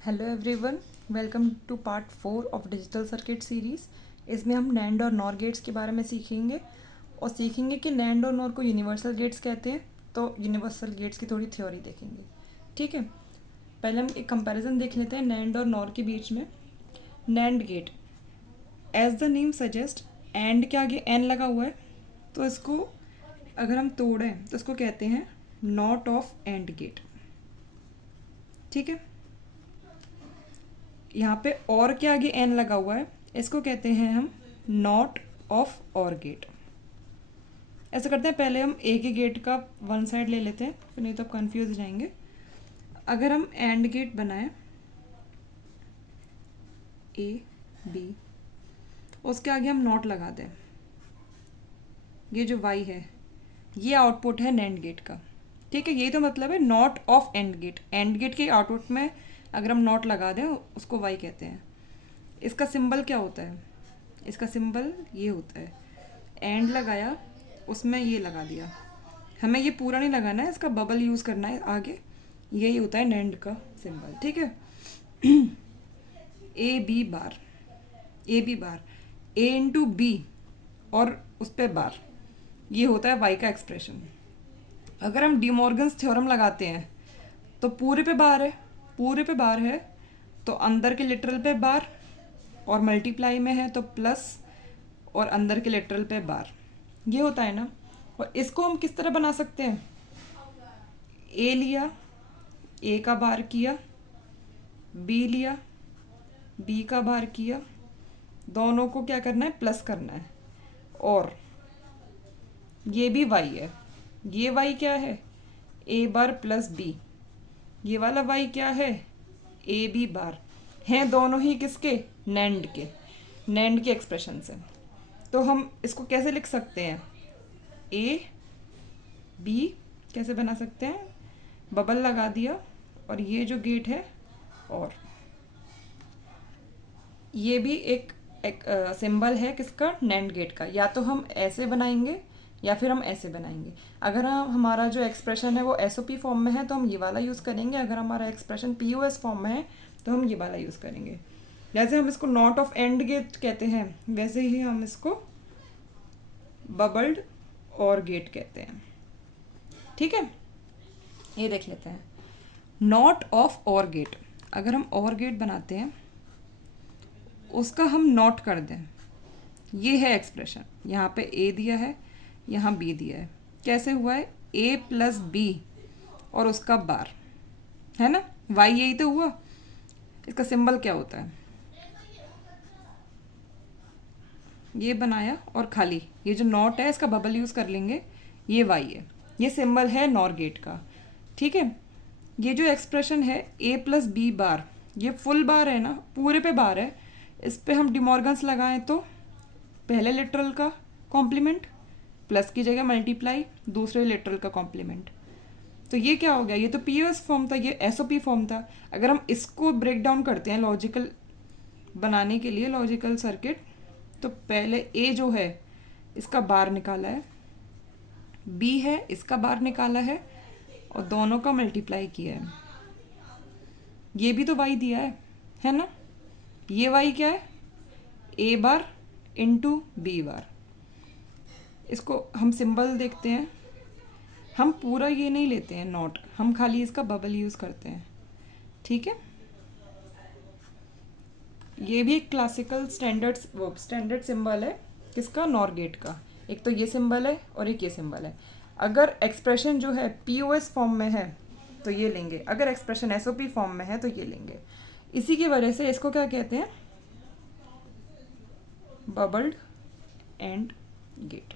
Hello everyone, welcome to part 4 of digital circuit series. इसमें हम NAND और nor gets के बारे में सीखेंगे और सीखेंगे कि नैंड और नॉर को यूनिवर्सल गेट्स कहते हैं। तो यूनिवर्सल गेट्स की थोड़ी थ्योरी देखेंगे। ठीक है, पहले हम एक कंपैरिजन देख लेते हैं नैंड और नॉर के बीच में। NAND gate, as the name suggest, AND के आगे एन लगा हुआ है, तो इसको अगर हम तोड़ें तो इसको कहते हैं नॉट ऑफ एंड गेट। ठीक है, यहाँ पे और के आगे एन लगा हुआ है, इसको कहते हैं हम नॉट ऑफ और गेट। ऐसा करते हैं, पहले हम ए के गेट का वन साइड ले लेते हैं, फिर नहीं तो आप कंफ्यूज हो जाएंगे। अगर हम एंड गेट बनाएं ए बी, उसके आगे हम नॉट लगा दें, ये जो वाई है ये आउटपुट है नैंड गेट का। ठीक है, यही तो मतलब है NOT of AND gate. AND gate के आउटपुट में अगर हम नॉट लगा दें उसको वाई कहते हैं। इसका सिंबल क्या होता है? इसका सिंबल ये होता है, एंड लगाया उसमें ये लगा दिया। हमें ये पूरा नहीं लगाना है, इसका बबल यूज़ करना है आगे। यही होता है नैंड का सिंबल। ठीक है, A B bar, A B bar, A into B और उस पर बार, ये होता है वाई का एक्सप्रेशन। अगर हम डिमॉर्गन्स थ्योरम लगाते हैं तो पूरे पे बार है, पूरे पे बार है तो अंदर के लिटरल पे बार, और मल्टीप्लाई में है तो प्लस, और अंदर के लिटरल पे बार, ये होता है ना। और इसको हम किस तरह बना सकते हैं? ए लिया, ए का बार किया, बी लिया, बी का बार किया, दोनों को क्या करना है? प्लस करना है। और ये भी वाई है, ये वाई क्या है? A bar plus B. ये वाला वाई क्या है? A B bar. हैं दोनों ही किसके? नैंड के, नैंड के एक्सप्रेशन से। तो हम इसको कैसे लिख सकते हैं? ए बी कैसे बना सकते हैं? बबल लगा दिया, और ये जो गेट है, और ये भी एक सिंबल है किसका? नैंड गेट का। या तो हम ऐसे बनाएंगे या फिर हम ऐसे बनाएंगे। अगर हमारा जो एक्सप्रेशन है वो एसओपी फॉर्म में है तो हम ये वाला यूज़ करेंगे। अगर हमारा एक्सप्रेशन पीओएस फॉर्म में है तो हम ये वाला यूज़ करेंगे। जैसे हम इसको नॉट ऑफ एंड गेट कहते हैं, वैसे ही हम इसको बबल्ड और गेट कहते हैं। ठीक है, ये देख लेते हैं। नॉट ऑफ और गेट, अगर हम और गेट बनाते हैं उसका हम नॉट कर दें, ये है एक्सप्रेशन। यहाँ पे ए दिया है, यहाँ बी दिया है। कैसे हुआ है? ए प्लस बी और उसका बार, है ना। वाई यही तो हुआ। इसका सिंबल क्या होता है? ये बनाया और खाली ये जो नॉट है इसका बबल यूज़ कर लेंगे, ये वाई है। ये सिंबल है नॉर गेट का। ठीक है, ये जो एक्सप्रेशन है ए प्लस बी बार, ये फुल बार है ना, पूरे पे बार है। इस पे हम डिमॉर्गन्स लगाएं तो पहले लिटरल का कॉम्प्लीमेंट, प्लस की जगह मल्टीप्लाई, दूसरे लिटरल का कॉम्प्लीमेंट। तो ये क्या हो गया? ये तो पीओएस फॉर्म था, ये एसओपी फॉर्म था। अगर हम इसको ब्रेक डाउन करते हैं लॉजिकल बनाने के लिए, लॉजिकल सर्किट, तो पहले ए जो है इसका बार निकाला है, बी है इसका बार निकाला है, और दोनों का मल्टीप्लाई किया है। ये भी तो वाई दिया है ना। ये वाई क्या है? A bar into B bar. इसको हम सिंबल देखते हैं, हम पूरा ये नहीं लेते हैं नॉट, हम खाली इसका बबल यूज़ करते हैं। ठीक है, ये भी एक क्लासिकल स्टैंडर्ड सिंबल है किसका? नॉर गेट का। एक तो ये सिंबल है और एक ये सिंबल है। अगर एक्सप्रेशन जो है पीओएस फॉर्म में है तो ये लेंगे, अगर एक्सप्रेशन एसओपी फॉर्म में है तो ये लेंगे। इसी की वजह से इसको क्या कहते हैं? Bubbled AND gate.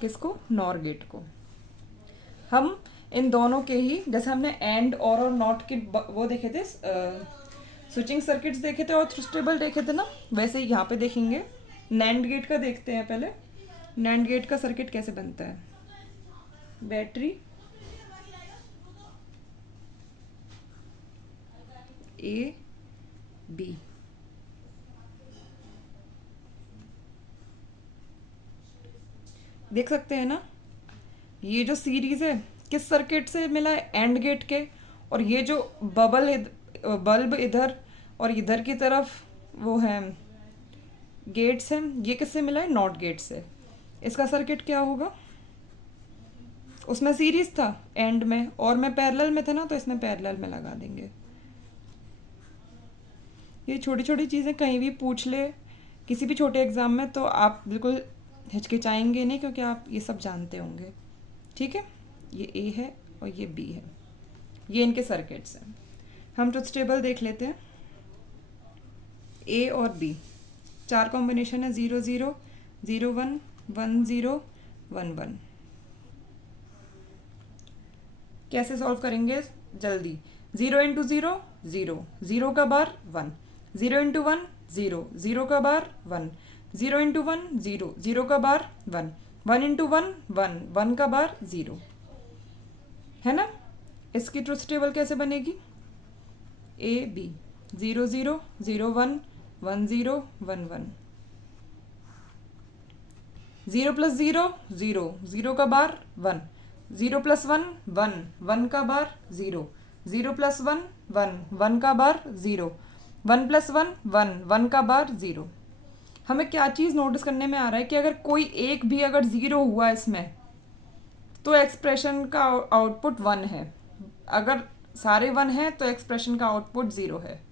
किसको? नॉर गेट को। हम इन दोनों के ही, जैसे हमने एंड और नॉट के वो देखे थे, स्विचिंग सर्किट्स देखे थे और थ्रुस्टेबल देखे थे ना, वैसे ही यहाँ पे देखेंगे। नैंड गेट का देखते हैं पहले। नैंड गेट का सर्किट कैसे बनता है? बैटरी ए बी, देख सकते हैं ना। ये जो सीरीज है किस सर्किट से मिला है? एंड गेट के। और ये जो बबल है बल्ब इधर और इधर की तरफ वो है गेट्स हैं। ये किससे मिला है? नॉट गेट से। इसका सर्किट क्या होगा? उसमें सीरीज था एंड में, और मैं पैरेलल में था ना, तो इसमें पैरेलल में लगा देंगे। ये छोटी छोटी चीज़ें कहीं भी पूछ ले किसी भी छोटे एग्ज़ाम में तो आप बिल्कुल हिचकिचाएंगे नहीं, क्योंकि आप ये सब जानते होंगे। ठीक है, ये ए है और ये बी है, ये इनके सर्किट्स हैं। हम ट्रुथ टेबल देख लेते हैं। ए और बी 4 कॉम्बिनेशन है, 0 0 0 1 1 0 1 1। कैसे सॉल्व करेंगे जल्दी? 0 इंटू 0 0, 0 का बार 1, 0 इंटू 1 0, 0 का बार 1, 0 इंटू 1 0, 0 का बार 1, 1 इंटू 1 1, 1 का बार 0, है ना। इसकी ट्रुथ टेबल कैसे बनेगी? ए बी 0 0 0 1 1 0 1 1, 0 प्लस 0 0, 0 का बार 1, 0 प्लस 1 1, 1 का बार 0, 0 प्लस 1 1, 1 का बार 0, 1 प्लस 1 1, 1 का बार 0। हमें क्या चीज़ नोटिस करने में आ रहा है कि अगर कोई एक भी अगर 0 हुआ इसमें तो एक्सप्रेशन का आउटपुट 1 है। अगर सारे 1 हैं तो एक्सप्रेशन का आउटपुट 0 है।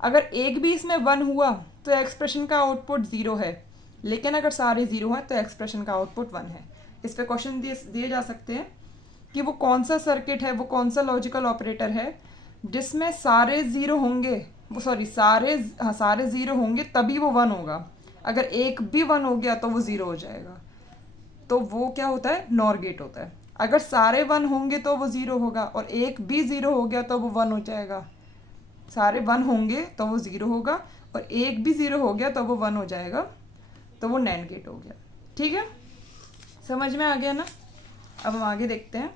अगर एक भी इसमें 1 हुआ तो एक्सप्रेशन का आउटपुट 0 है, लेकिन अगर सारे 0 हैं तो एक्सप्रेशन का आउटपुट 1 है। इस पे क्वेश्चन दिए जा सकते हैं कि वो कौन सा सर्किट है, वो कौन सा लॉजिकल ऑपरेटर है जिसमें सारे 0 होंगे, वो सॉरी सारे 0 होंगे तभी वो 1 होगा। अगर एक भी 1 हो गया तो वो 0 हो जाएगा। तो वो क्या होता है? नॉर गेट होता है। अगर सारे 1 होंगे तो वो 0 होगा, और एक भी 0 हो गया तो वो 1 हो जाएगा। सारे 1 होंगे तो वो 0 होगा, और एक भी 0 हो गया तो वो 1 हो जाएगा, तो वो नैंड गेट हो गया। ठीक है, समझ में आ गया ना। अब हम आगे देखते हैं।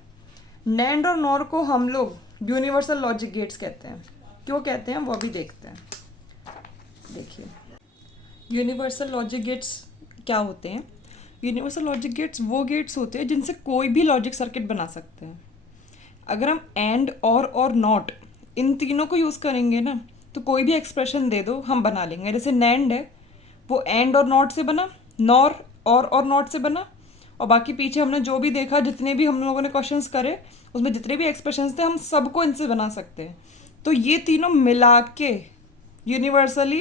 नैंड और नॉर को हम लोग यूनिवर्सल लॉजिक गेट्स कहते हैं। क्यों कहते हैं वो भी देखते हैं। देखिए, यूनिवर्सल लॉजिक गेट्स क्या होते हैं? यूनिवर्सल लॉजिक गेट्स वो गेट्स होते हैं जिनसे कोई भी लॉजिक सर्किट बना सकते हैं। अगर हम एंड और नॉट इन तीनों को यूज़ करेंगे ना, तो कोई भी एक्सप्रेशन दे दो हम बना लेंगे। जैसे नैंड है, वो एंड और नॉट से बना, नॉर और नॉट से बना, और बाकी पीछे हमने जो भी देखा, जितने भी हम लोगों ने क्वेश्चंस करे, उसमें जितने भी एक्सप्रेशंस थे हम सबको इनसे बना सकते हैं। तो ये तीनों मिला के यूनिवर्सली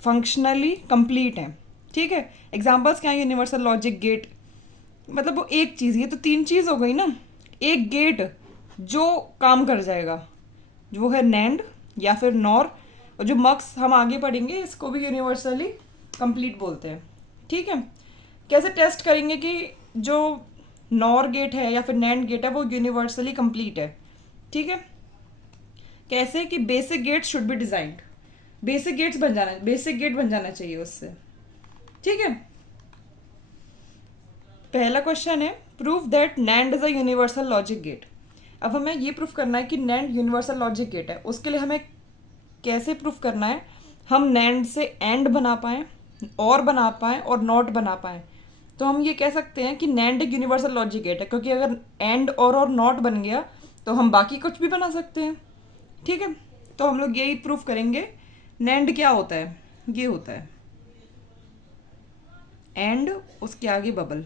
फंक्शनली कंप्लीट हैं। ठीक है, एग्जांपल्स क्या है यूनिवर्सल लॉजिक गेट? मतलब वो एक चीज़, ये तो 3 चीज़ हो गई ना। एक गेट जो काम कर जाएगा वो है नैंड या फिर नॉर, और जो मक्स हम आगे पढ़ेंगे इसको भी यूनिवर्सली कंप्लीट बोलते हैं। ठीक है, कैसे टेस्ट करेंगे कि जो नॉर गेट है या फिर नैंड गेट है वो यूनिवर्सली कंप्लीट है? ठीक है, कैसे कि basic gates should be designed, basic gate बन जाना चाहिए उससे। ठीक है, पहला क्वेश्चन है prove that NAND is a universal logic gate. अब हमें ये प्रूफ करना है कि नैंड यूनिवर्सल लॉजिक गेट है। उसके लिए हमें कैसे प्रूफ करना है? हम नैंड से एंड बना पाएँ, और बना पाएँ, और नॉट बना पाएँ। तो हम ये कह सकते हैं कि नैंड एक यूनिवर्सल लॉजिक गेट है, क्योंकि अगर एंड और नॉट बन गया तो हम बाकी कुछ भी बना सकते हैं। ठीक है, तो हम लोग यही प्रूफ करेंगे। नैंड क्या होता है? ये होता है एंड, उसके आगे बबल,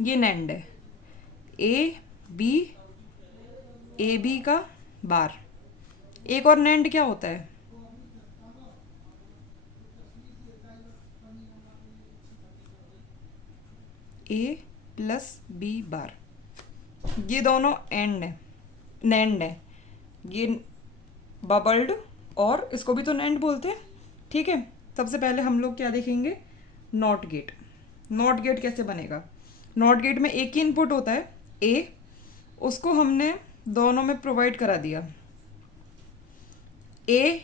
ये नैंड है। ए बी का बार। एक और नैंड क्या होता है? ए प्लस बी बार। ये दोनों नैंड है। ये बबल्ड, और इसको भी तो नैंड बोलते हैं। ठीक है, सबसे पहले हम लोग क्या देखेंगे? Not gate. नॉट गेट कैसे बनेगा? नॉट गेट में एक ही इनपुट होता है ए, उसको हमने दोनों में प्रोवाइड करा दिया। ए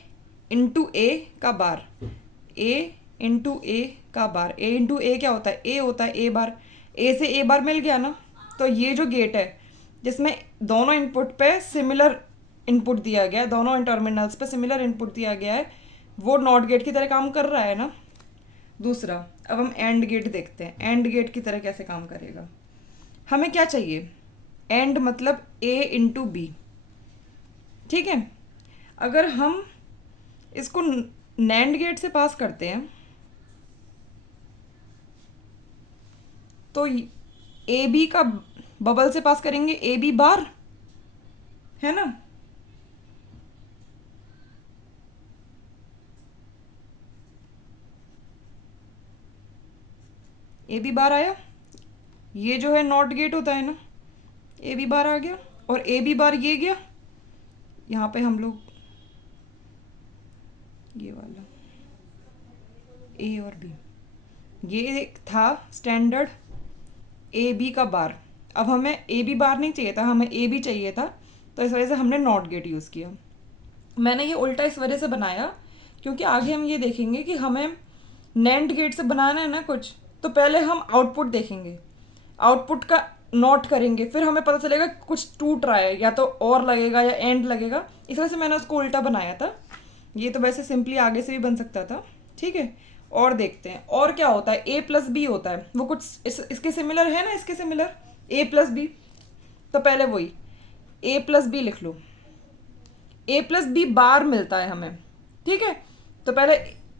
इंटू ए का बार, ए इंटू ए का बार। ए इंटू ए क्या होता है? ए होता है ए बार। ए से ए बार मिल गया ना, तो ये जो गेट है जिसमें दोनों इनपुट पे सिमिलर इनपुट दिया गया है, दोनों टर्मिनल्स पे सिमिलर इनपुट दिया गया है, वो नॉट गेट की तरह काम कर रहा है ना। दूसरा, अब हम एंड गेट देखते हैं। एंड गेट की तरह कैसे काम करेगा? हमें क्या चाहिए? एंड मतलब ए इंटू बी। ठीक है, अगर हम इसको नैंड गेट से पास करते हैं तो ए बी का बबल से पास करेंगे, ए बी बार, है ना। ए बी बार आया, ये जो है नॉट गेट होता है ना, ए बी बार आ गया, और ए बी बार ये गया, यहाँ पे हम लोग ये वाला ए और बी, ये एक था स्टैंडर्ड ए बी का बार। अब हमें ए बी बार नहीं चाहिए था, हमें ए बी चाहिए था, तो इस वजह से हमने नॉट गेट यूज़ किया। मैंने ये उल्टा इस वजह से बनाया क्योंकि आगे हम ये देखेंगे कि हमें नैंड गेट से बनाना है ना कुछ, तो पहले हम आउटपुट देखेंगे, आउटपुट का नोट करेंगे, फिर हमें पता चलेगा कुछ टूट रहा है, या तो और लगेगा या एंड लगेगा। इस वजह से मैंने उसको उल्टा बनाया था। ये तो वैसे सिंपली आगे से भी बन सकता था, ठीक है। और देखते हैं और क्या होता है, ए प्लस बी होता है, वो कुछ इसके सिमिलर है ना, इसके सिमिलर ए प्लस बी। तो पहले वही ए प्लस बी लिख लो, ए प्लस बी बार मिलता है हमें, ठीक है। तो पहले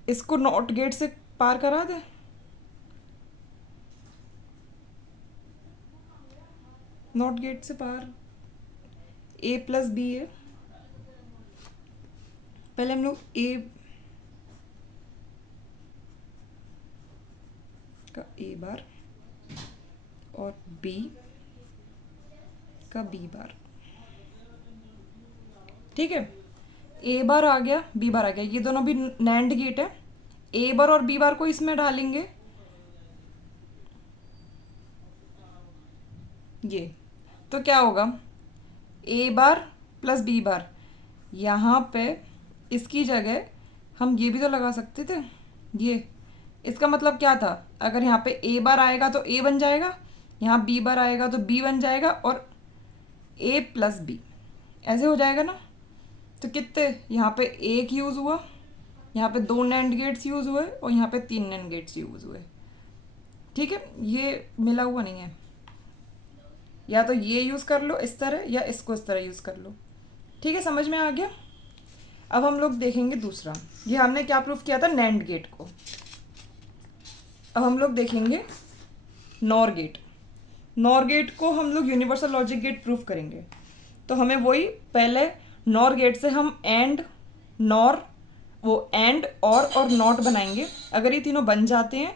इसको नॉट गेट से पार करा दे, नॉट गेट से पार ए प्लस बी है, पहले हम लोग ए का ए बार और बी का बी बार, ठीक है। ए बार आ गया, बी बार आ गया, ये दोनों भी नैंड गेट है। ए बार और बी बार को इसमें डालेंगे, ये तो क्या होगा, ए बार प्लस बी बार। यहाँ पे इसकी जगह हम ये भी तो लगा सकते थे, ये इसका मतलब क्या था, अगर यहाँ पे ए बार आएगा तो ए बन जाएगा, यहाँ बी बार आएगा तो बी बन जाएगा, और ए प्लस बी ऐसे हो जाएगा ना। तो कितने, यहाँ पे एक यूज़ हुआ, यहाँ पे 2 नैंड गेट्स यूज़ हुए, और यहाँ पे 3 नैंड गेट्स यूज़ हुए, ठीक है। ये मिला हुआ नहीं है, या तो ये यूज़ कर लो इस तरह, या इसको इस तरह यूज़ कर लो, ठीक है। समझ में आ गया। अब हम लोग देखेंगे दूसरा, ये हमने क्या प्रूफ किया था, नैंड गेट को। अब हम लोग देखेंगे नॉर गेट। नॉर गेट को हम लोग यूनिवर्सल लॉजिक गेट प्रूफ करेंगे। तो हमें वही पहले नॉर गेट से हम एंड, नॉर, वो एंड और नॉट बनाएंगे। अगर ये तीनों बन जाते हैं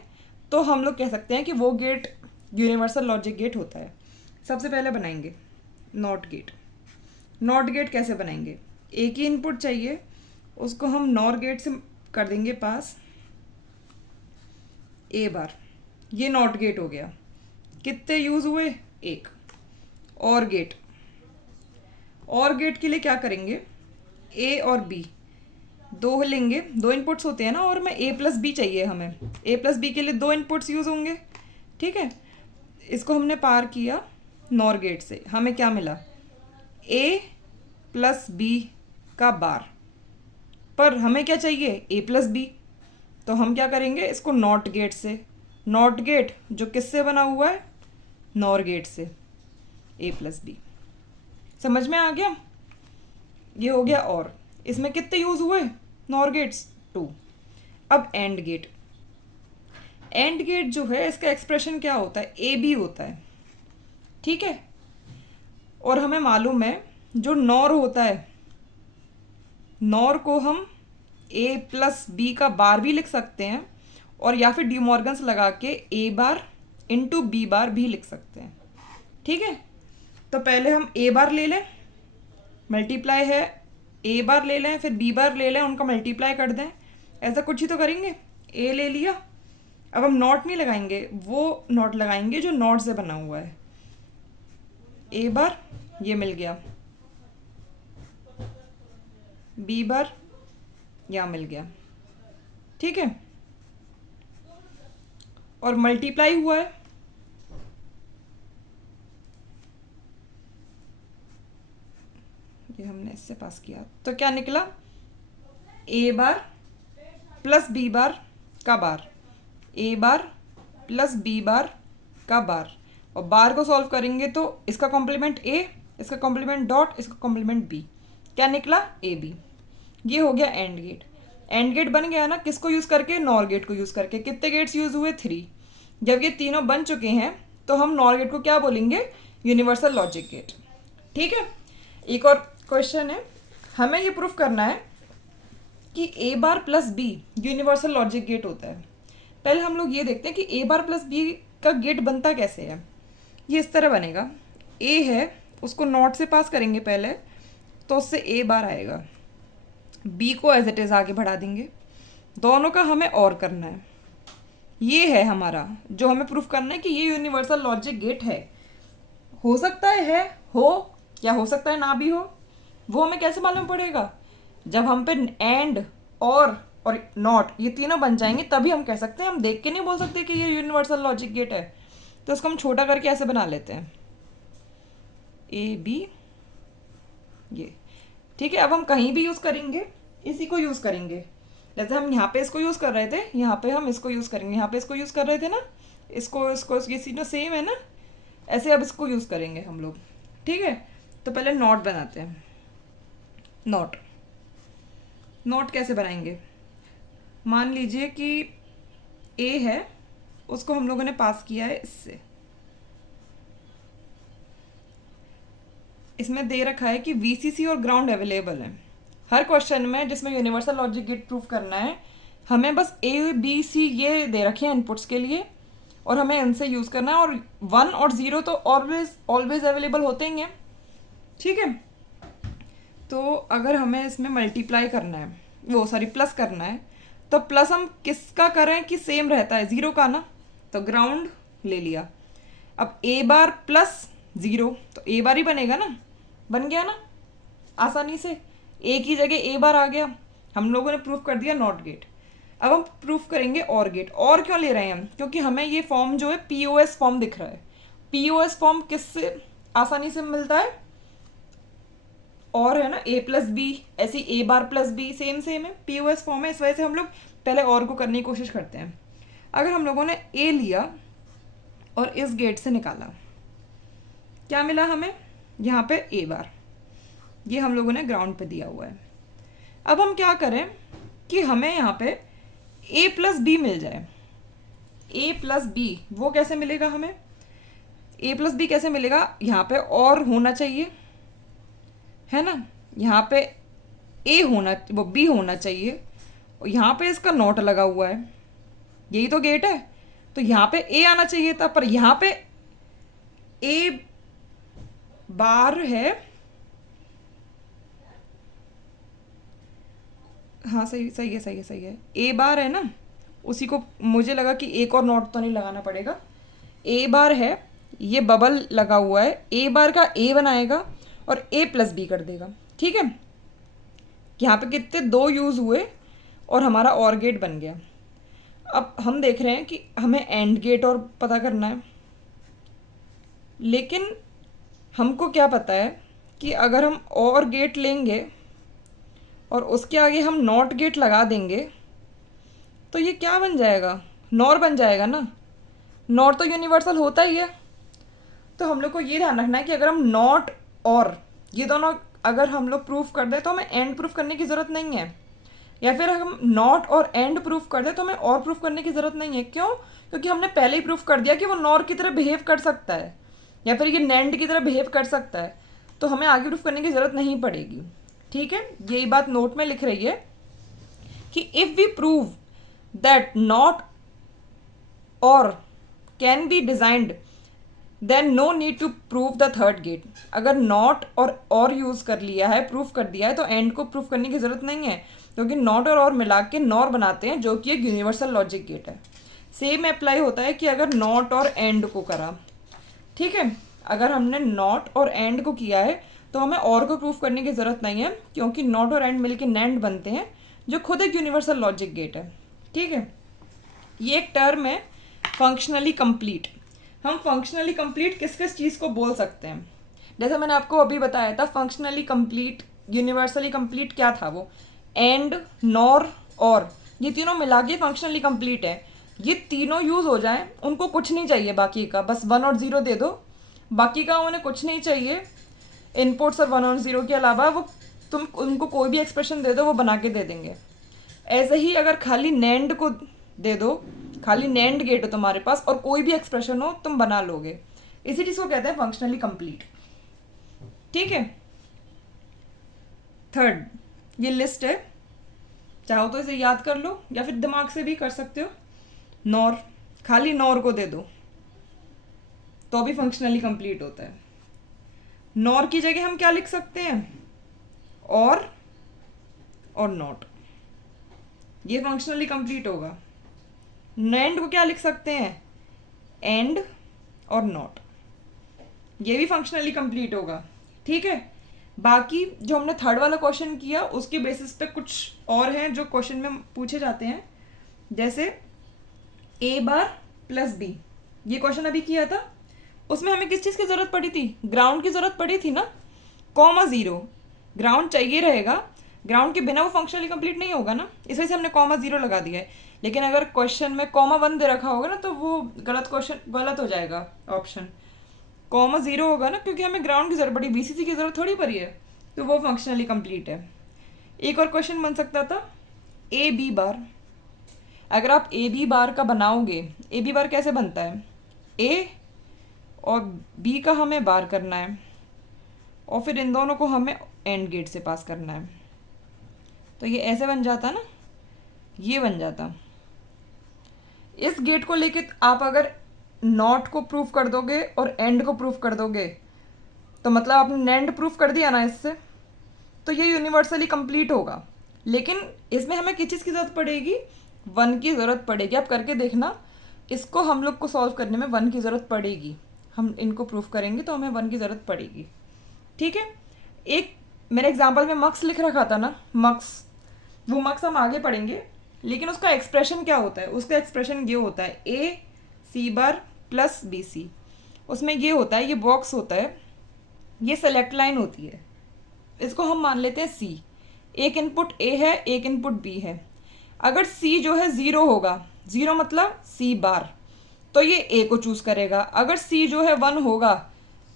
तो हम लोग कह सकते हैं कि वो गेट यूनिवर्सल लॉजिक गेट होता है। सबसे पहले बनाएंगे नॉट गेट। नॉट गेट कैसे बनाएंगे, एक ही इनपुट चाहिए, उसको हम नॉर गेट से कर देंगे पास ए बार, ये नॉट गेट हो गया। कितने यूज़ हुए, एक। और गेट, और गेट के लिए क्या करेंगे, ए और बी दो लेंगे, 2 इनपुट्स होते हैं ना, और में ए प्लस बी चाहिए हमें, ए प्लस बी के लिए 2 इनपुट्स यूज़ होंगे, ठीक है। इसको हमने पार किया नॉर गेट से, हमें क्या मिला, ए प्लस बी का बार, पर हमें क्या चाहिए, ए प्लस बी। तो हम क्या करेंगे, इसको नॉट गेट से, नॉट गेट जो किससे बना हुआ है, नॉर गेट से, ए प्लस बी। समझ में आ गया, ये हो गया। और इसमें कितने यूज़ हुए नॉर गेट्स, 2। अब एंड गेट। एंड गेट जो है इसका एक्सप्रेशन क्या होता है, ए बी होता है, ठीक है। और हमें मालूम है जो नॉर होता है, नॉर को हम ए प्लस बी का बार भी लिख सकते हैं, और या फिर डिमॉर्गन्स लगा के ए बार इंटू बी बार भी लिख सकते हैं, ठीक है। तो पहले हम ए बार ले लें, मल्टीप्लाई है, ए बार ले लें, फिर बी बार ले लें, उनका मल्टीप्लाई कर दें, ऐसा कुछ ही तो करेंगे। ए ले लिया, अब हम नॉट नहीं लगाएंगे, वो नॉट लगाएंगे जो नॉट से बना हुआ है। ए बार ये मिल गया, बी बार यहाँ मिल गया, ठीक है। और मल्टीप्लाई हुआ है, ये हमने इससे पास किया, तो क्या निकला, ए बार प्लस बी बार का बार, ए बार प्लस बी बार का बार। और बार को सॉल्व करेंगे तो इसका कॉम्प्लीमेंट ए, इसका कॉम्प्लीमेंट डॉट, इसका कॉम्प्लीमेंट बी, क्या निकला, ए बी। ये हो गया एंड गेट। एंड गेट बन गया ना, किसको यूज़ करके, नॉर गेट को यूज़ करके। कितने गेट्स यूज़ हुए, 3। जब ये तीनों बन चुके हैं तो हम नॉर गेट को क्या बोलेंगे, यूनिवर्सल लॉजिक गेट। ठीक है। एक और क्वेश्चन है, हमें ये प्रूफ करना है कि A bar plus B universal logic gate होता है। पहले हम लोग ये देखते हैं कि ए बार प्लस बी का गेट बनता कैसे है। ये इस तरह बनेगा, ए है उसको नॉट से पास करेंगे पहले, तो उससे ए बार आएगा, बी को एज इट इज़ आगे बढ़ा देंगे। दोनों का हमें और करना है। ये है हमारा जो हमें प्रूफ करना है कि ये यूनिवर्सल लॉजिक गेट है। हो सकता है हो, या हो सकता है ना भी हो। वो हमें कैसे मालूम पड़ेगा, जब हम पे एंड और नॉट ये तीनों बन जाएंगे तभी हम कह सकते हैं। हम देख के नहीं बोल सकते कि ये यूनिवर्सल लॉजिक गेट है। तो इसको हम छोटा करके ऐसे बना लेते हैं, ए बी, ये। ठीक है। अब हम कहीं भी यूज़ करेंगे, इसी को यूज़ करेंगे। जैसे हम यहाँ पे इसको यूज़ कर रहे थे, यहाँ पे हम इसको यूज़ करेंगे, यहाँ पे इसको यूज़ कर रहे थे ना, इसको ये सीधा सेम है ना, ऐसे अब इसको यूज़ करेंगे हम लोग। ठीक है। तो पहले नॉट बनाते हैं। नॉट कैसे बनाएंगे, मान लीजिए कि ए है, उसको हम लोगों ने पास किया है इससे। इसमें दे रखा है कि वीसीसी और ग्राउंड अवेलेबल है। हर क्वेश्चन में जिसमें यूनिवर्सल लॉजिक गेट प्रूफ करना है, हमें बस ए बी सी ये दे रखे हैं इनपुट्स के लिए, और हमें इनसे यूज़ करना है। और 1 और 0 तो ऑलवेज अवेलेबल होते ही हैं। ठीक है। तो अगर हमें इसमें मल्टीप्लाई करना है, वो सॉरी प्लस करना है, तो प्लस हम किसका करें कि सेम रहता है, 0 का ना, तो ग्राउंड ले लिया। अब ए बार प्लस 0 तो ए बार ही बनेगा ना, बन गया ना आसानी से, ए की जगह ए बार आ गया। हम लोगों ने प्रूफ कर दिया नॉट गेट। अब हम प्रूफ करेंगे और गेट। और क्यों ले रहे हैं हम, क्योंकि हमें ये फॉर्म जो है पीओएस फॉर्म दिख रहा है। पीओएस फॉर्म किससे आसानी से मिलता है, और है ना, ए प्लस बी, ऐसी ए बार प्लस बी सेम है, पीओएस फॉर्म है। इस वजह से हम लोग पहले और को करने की कोशिश करते हैं। अगर हम लोगों ने ए लिया और इस गेट से निकाला, क्या मिला हमें, यहाँ पे ए बार, ये हम लोगों ने ग्राउंड पे दिया हुआ है। अब हम क्या करें कि हमें यहाँ पे ए प्लस बी मिल जाए। ए प्लस बी वो कैसे मिलेगा हमें, ए प्लस बी कैसे मिलेगा, यहाँ पे और होना चाहिए, है ना, यहाँ पे ए होना, वो बी होना चाहिए, और यहाँ पे इसका नॉट लगा हुआ है, यही तो गेट है। तो यहाँ पे ए आना चाहिए था, पर यहाँ पे ए बार है। हाँ सही है। ए बार है ना, उसी को मुझे लगा कि एक और नॉट तो नहीं लगाना पड़ेगा। ए बार है, ये बबल लगा हुआ है, ए बार का ए बनाएगा और ए प्लस बी कर देगा। ठीक है। यहाँ पे कितने 2 यूज़ हुए और हमारा और गेट बन गया। अब हम देख रहे हैं कि हमें एंड गेट और पता करना है, लेकिन हमको क्या पता है कि अगर हम और गेट लेंगे और उसके आगे हम नॉट गेट लगा देंगे तो ये क्या बन जाएगा, नॉर बन जाएगा ना। नॉर तो यूनिवर्सल होता ही है। तो हम लोग को ये ध्यान रखना है कि अगर हम नॉट और ये दोनों अगर हम लोग प्रूफ कर दें तो हमें एंड प्रूफ करने की ज़रूरत नहीं है, या फिर हम नॉट और एंड प्रूफ कर दें तो हमें और प्रूफ करने की ज़रूरत नहीं है। क्यों, क्योंकि हमने पहले ही प्रूफ कर दिया कि वो नॉर की तरह बिहेव कर सकता है, या फिर ये नैंड की तरह बिहेव कर सकता है, तो हमें आगे प्रूफ करने की ज़रूरत नहीं पड़ेगी। ठीक है। यही बात नोट में लिख रही है कि if we prove that not or can be designed then no need to prove the third gate. अगर नॉट और यूज़ कर लिया है, प्रूफ कर दिया है, तो एंड को प्रूफ करने की ज़रूरत नहीं है, क्योंकि नॉट और मिला के नॉर बनाते हैं, जो कि एक यूनिवर्सल लॉजिक गेट है। सेम अप्लाई होता है कि अगर नॉट और एंड को करा, ठीक है, अगर हमने नॉट और एंड को किया है तो हमें और को प्रूफ करने की ज़रूरत नहीं है, क्योंकि नॉट और एंड मिलके नैंड बनते हैं, जो खुद एक यूनिवर्सल लॉजिक गेट है। ठीक है। ये एक टर्म है फंक्शनली कंप्लीट। हम फंक्शनली कंप्लीट किस किस चीज़ को बोल सकते हैं, जैसे मैंने आपको अभी बताया था, फंक्शनली कंप्लीट, यूनिवर्सली कंप्लीट क्या था, वो एंड, नॉर और, ये तीनों मिला के फंक्शनली कंप्लीट है। ये तीनों यूज़ हो जाएं, उनको कुछ नहीं चाहिए बाकी का, बस 1 और 0 दे दो, बाकी का उन्हें कुछ नहीं चाहिए, इनपुट्स और 1 और 0 के अलावा वो तुम उनको कोई भी एक्सप्रेशन दे दो वो बना के दे देंगे। ऐसे ही अगर खाली नैंड को दे दो, खाली नैंड गेट हो तुम्हारे पास और कोई भी एक्सप्रेशन हो तुम बना लोगे। इसी चीज़ को कहते हैं फंक्शनली कंप्लीट। ठीक है। थर्ड, ये लिस्ट है, चाहो तो इसे याद कर लो या फिर दिमाग से भी कर सकते हो। नॉर, खाली नॉर को दे दो तो भी फंक्शनली कंप्लीट होता है। नॉर की जगह हम क्या लिख सकते हैं, और नॉट, ये फंक्शनली कंप्लीट होगा। नैंड को क्या लिख सकते हैं, एंड और नॉट, ये भी फंक्शनली कंप्लीट होगा। ठीक है। बाकी जो हमने थर्ड वाला क्वेश्चन किया उसके बेसिस पे कुछ और हैं जो क्वेश्चन में पूछे जाते हैं, जैसे ए बार प्लस बी, ये क्वेश्चन अभी किया था, उसमें हमें किस चीज़ की ज़रूरत पड़ी थी, ग्राउंड की ज़रूरत पड़ी थी ना। कॉमा ज़ीरो, ग्राउंड चाहिए रहेगा, ग्राउंड के बिना वो फंक्शनली कंप्लीट नहीं होगा ना, इस वजह से हमने कॉमा ज़ीरो लगा दिया है। लेकिन अगर क्वेश्चन में कॉमा 1 दे रखा होगा ना तो वो गलत हो जाएगा ऑप्शन। कॉमा ज़ीरो होगा ना, क्योंकि हमें ग्राउंड की ज़रूरत पड़ी, बीसीसी की ज़रूरत थोड़ी पड़ी है, तो वो फंक्शनली कंप्लीट है। एक और क्वेश्चन बन सकता था ए बी बार। अगर आप ए बी बार का बनाओगे, ए बी बार कैसे बनता है, ए और बी का हमें बार करना है और फिर इन दोनों को हमें एंड गेट से पास करना है, तो ये ऐसे बन जाता ना, ये बन जाता। इस गेट को लेके आप अगर नॉट को प्रूफ कर दोगे और एंड को प्रूफ कर दोगे तो मतलब आपने नैंड प्रूफ कर दिया ना इससे, तो ये यूनिवर्सली कंप्लीट होगा। लेकिन इसमें हमें किस चीज़ की ज़रूरत पड़ेगी, 1 की ज़रूरत पड़ेगी। आप करके देखना, इसको हम लोग को सॉल्व करने में 1 की ज़रूरत पड़ेगी। हम इनको प्रूफ करेंगे तो हमें 1 की ज़रूरत पड़ेगी। ठीक है। एक मेरे एग्जाम्पल में मक्स लिख रखा था ना, मक्स, वो मक्स हम आगे पढ़ेंगे, लेकिन उसका एक्सप्रेशन क्या होता है, उसका एक्सप्रेशन ये होता है ए सी बार प्लस बी सी। उसमें ये होता है, ये बॉक्स होता है, ये सेलेक्ट लाइन होती है, इसको हम मान लेते हैं सी। एक इनपुट ए है, एक इनपुट बी है। अगर सी जो है 0 होगा, 0 मतलब सी बार, तो ये ए को चूज़ करेगा। अगर सी जो है 1 होगा,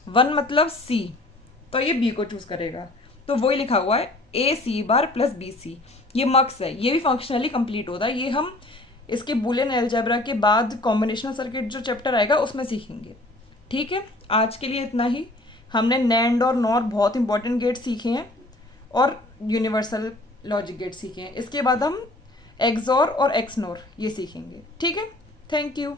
1 मतलब सी, तो ये बी को चूज़ करेगा। तो वही लिखा हुआ है ए सी बार प्लस बी सी, ये मक्स है, ये भी फंक्शनली कंप्लीट होता है। ये हम इसके बूलियन अलजेब्रा के बाद कॉम्बिनेशनल सर्किट जो चैप्टर आएगा उसमें सीखेंगे। ठीक है। आज के लिए इतना ही। हमने नैंड और नॉर बहुत इंपॉर्टेंट गेट सीखे हैं और यूनिवर्सल लॉजिक गेट सीखे हैं। इसके बाद हम एक्सॉर और एक्सनोर ये सीखेंगे। ठीक है। Thank you.